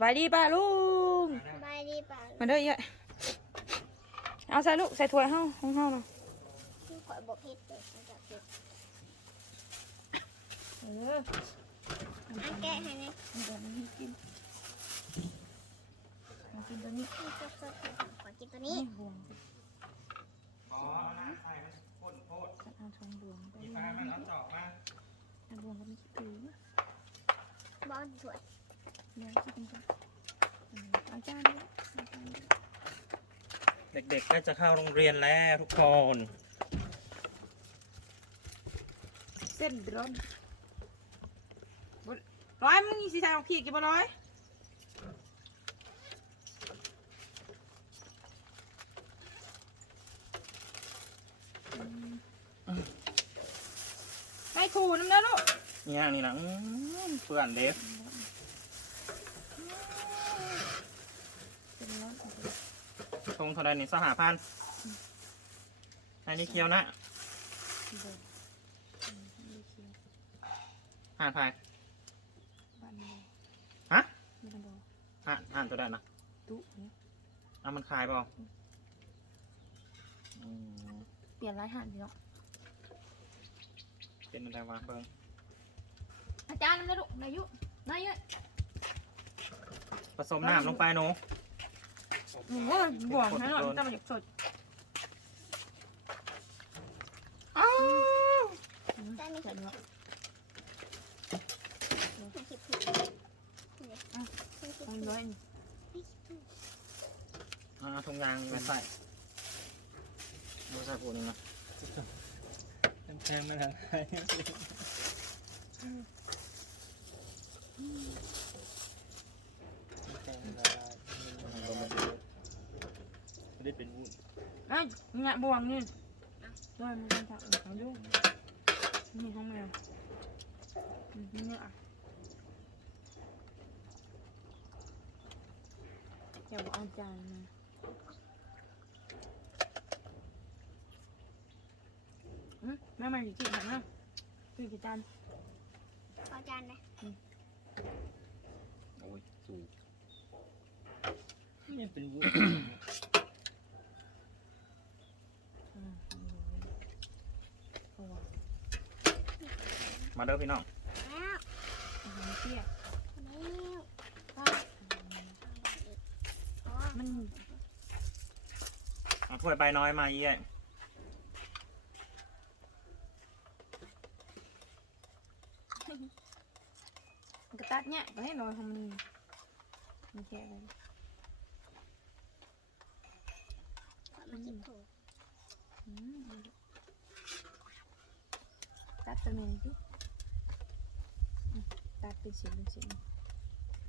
บายดีป้าลุงสบายดีป่ะมาเด้อเยอะเอาใส่ลูกใส่ถ้วยเฮาของเฮามาที่ข่อยบอกผิดเลยมันจะผิดเอออันแกะให้นี่เดี๋ยวมันกินมากินตัวนี้มันจะสดขอกินตัวนี่นี้บวงอ๋อน้ำใส่มันพ่นโพดสัตว์เอาทองบวงไปมีเลยฟ้ามันเอาจอกมาเอาบวงก็มีขี้ถือบอลสวย เดี๋ยวกินกันเออเอาจานด้วยเอาจานด้วยเด็กๆก็จะเข้าโรงเรียนแล้วทุกคน เส้นร้อนบ่ร้อยมึงมีสีใส่ของพี่กี่บ่ร้อยให้ขู่น้ำเด้อลูกนี่อย่างนี้นะอื้อเปื่อนเล็บ เป็นร้อนของตัว ทงเท่าไรนี่สหพันธ์ในนี้เคี้ยวนะเดิมอืมไม่เคี้ยวห่านพายบ้านไม่ได้ฮะไม่ต้องบอกห่านห่านตัวใดนะตุ๊เนี่ยเอามันคายเปล่าอืมเปลี่ยนร้ายหันพี่น้องเป็นอะไรวะเบิ้งอาจารย์นะลูกนายยุนายยุผสมน้ำลงไปหนู โอ้ยบ่วงให้หน่อยจะมาหยกสดอ้าวได้ไม่ใส่ผิดเนื้อไม่ผิดผิดไม่ผิดเอาเอาย้อยเอาถุงยางมาใส่มาใส่ปูนึงนะแพงไม่ทางไหน ไม่ได้เป็นวุ้นไอ้ยงะบ่วงนี่ด้วยมันเป็นถักของลูกนี่ของแมวอืมนี่อะอย่าบอกเอาจานมาอืมแม่มาอยู่ที่ไหนนะที่กี่จานเอาจานนะโอ้ยสูงนี่เป็นวุ้น อืมเอาไว้ มาเด้อพี่น้องแล้วอาหารเตี้ยแล้วอ๋อมันเอาถ้วยใบน้อยมาเยี่ยมันกระตัดเนี่ยก็ให้หน่อยของมันมันแค่อะไรมันจะถูกอืมเอาดิตัดตัวนี้ดิอืม ตัดเป็นชิ้นเป็นชิ้น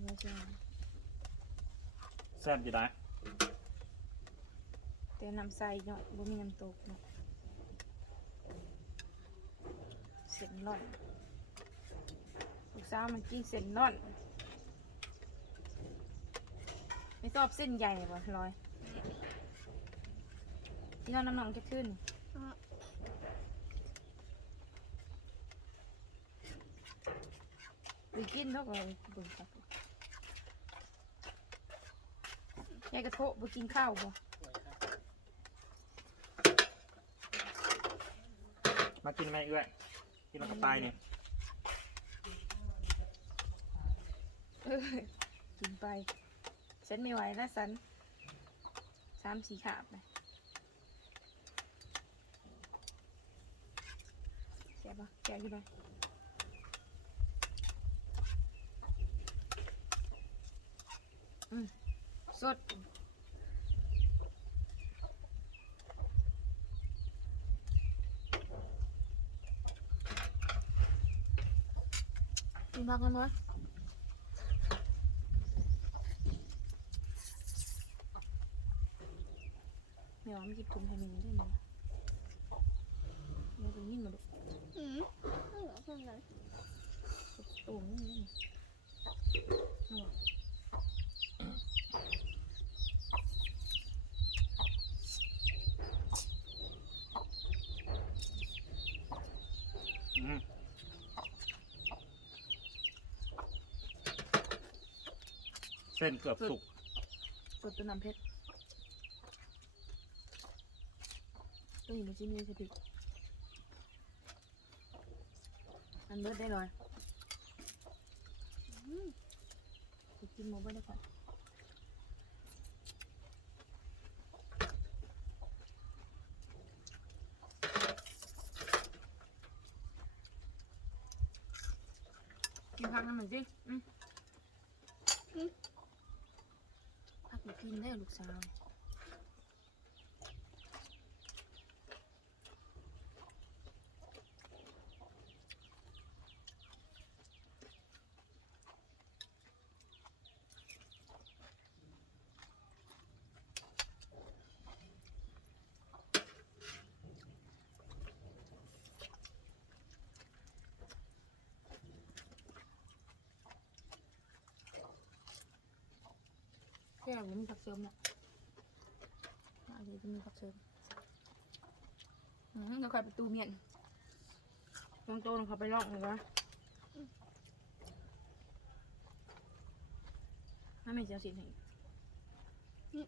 เดี๋ยวจะแซ่บอยู่ได้แต่น้ำใส่เนาะบ่มีน้ำตกเนาะเส้นร่อนลูกสาวมันกินเส้นร่อนไม่ชอบเส้นใหญ่กว่าลอยที่นอนน้ำหนองจะขึ้น อ๋อ ไปกินแล้วก็เบิ่งครับยายกระโทะไปกินข้าวบ่มากินไหมเอื้อยกินแล้วก็ไปเนี่ยเออกินไป ฉันไม่ไหวแล้วสันสามสี่ขาบเลยแกะปะแกะกี่ใบอืม สดกินพักกันไหมไม่ว่ามันจิบถุงให้มันได้ไหมมันเป็นยิ่งมาดูอืมไม่เหลือเพิ่มเลยตัวมันนี่เอาวะ อืม เส้นเกือบสุกกดตัวน้ำเพชรตัวนี้มันจิ้มเลยสิพี่อันเบิร์ดได้เลยอืมไปกินหมูเบิร์ดได้ก่อนกินผักน้ำมันสิอืมผั กอยู่กินได้ลูกสาว แค่ผมมีผักเสริมเนี่ยอาจจะมีผักเสริมอืมเดี๋ยวค่อยไปตูเมียนลองโตลงเขาไปลอกเลยวะถ้าไม่เจ้าสิให้อีกอืม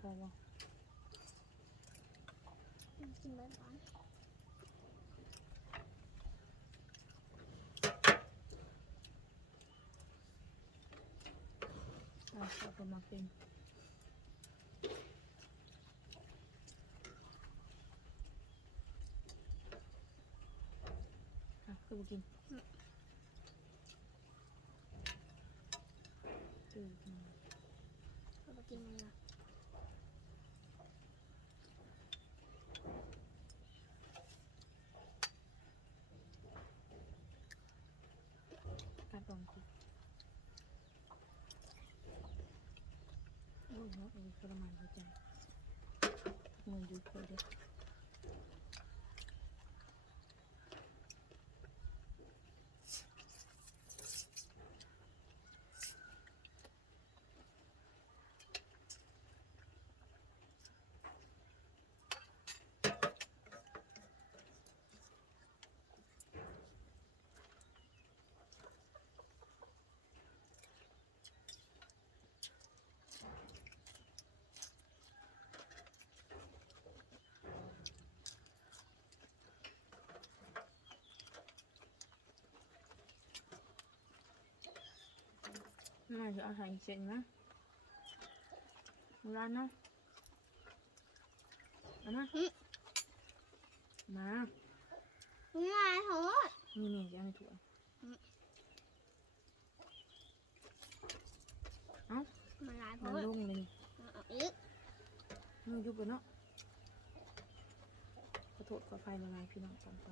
พอบ่กินเบิร์ดก่อ ค่ะเอาไปมาเป็นอะคือบ่กินคือบ่กิน ก็ไปกินมันละ การลองคุยโอ้ยเนาะเออทรมานหัวใจเงินอยู่คนเดียวน่าจะเอาใส่เสร็จมั้ยร้านเนาะเอามามาง่ายเหรอนี่นี่จะเอาให้ถั่วมันหลายเพมัราะนว่าลงเลยนี่เอาอีกมันยุบไปเนาะขอโทษขออภัยละลายพี่น้องตอนไป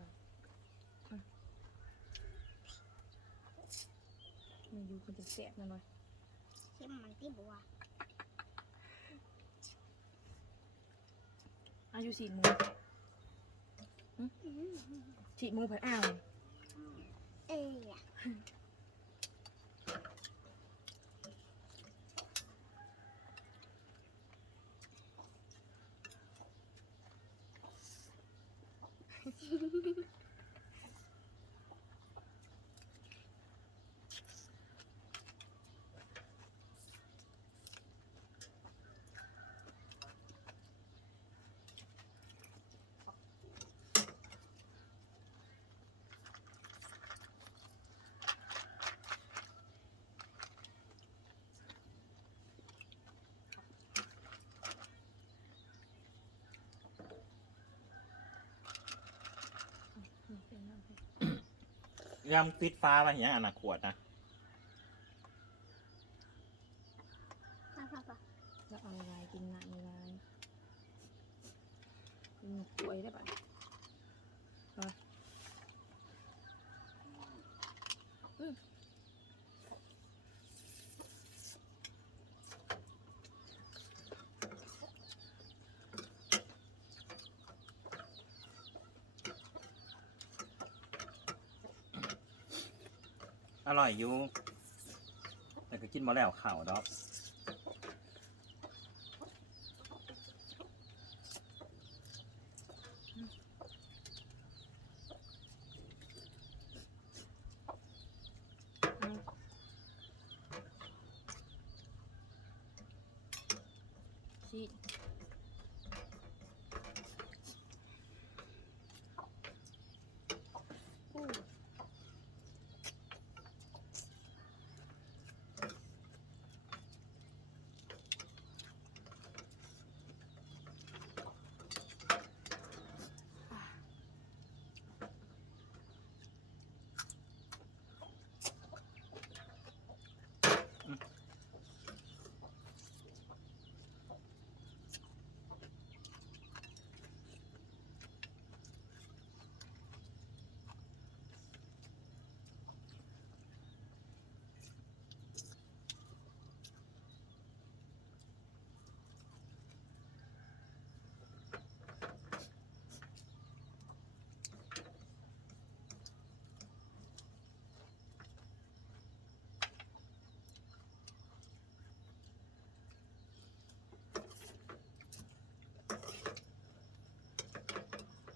มันยุบมันจะแสบหน่อยเข้มมันที่บัวอายุสี่โมงอืมสี่โมงผัดอ้าว เอ้ย นี่เป็นน้ำเพชร ยำติดฟ้าไรอย่างเงี้ยอันน่ะขวดนะ ไปไปไป แล้วเอาลายกินงานในลายกินกล้วยได้ปะเอาอืม อร่อยอยู่แต่ก็กินมาแล้วข่าวดอก ซี่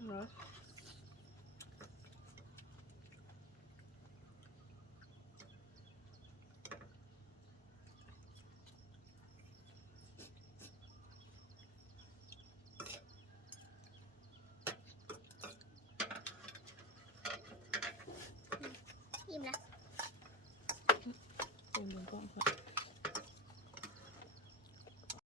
อู้ เหรออิ่มแล้ว โอ้ยเดี๋ยวก่อนครับ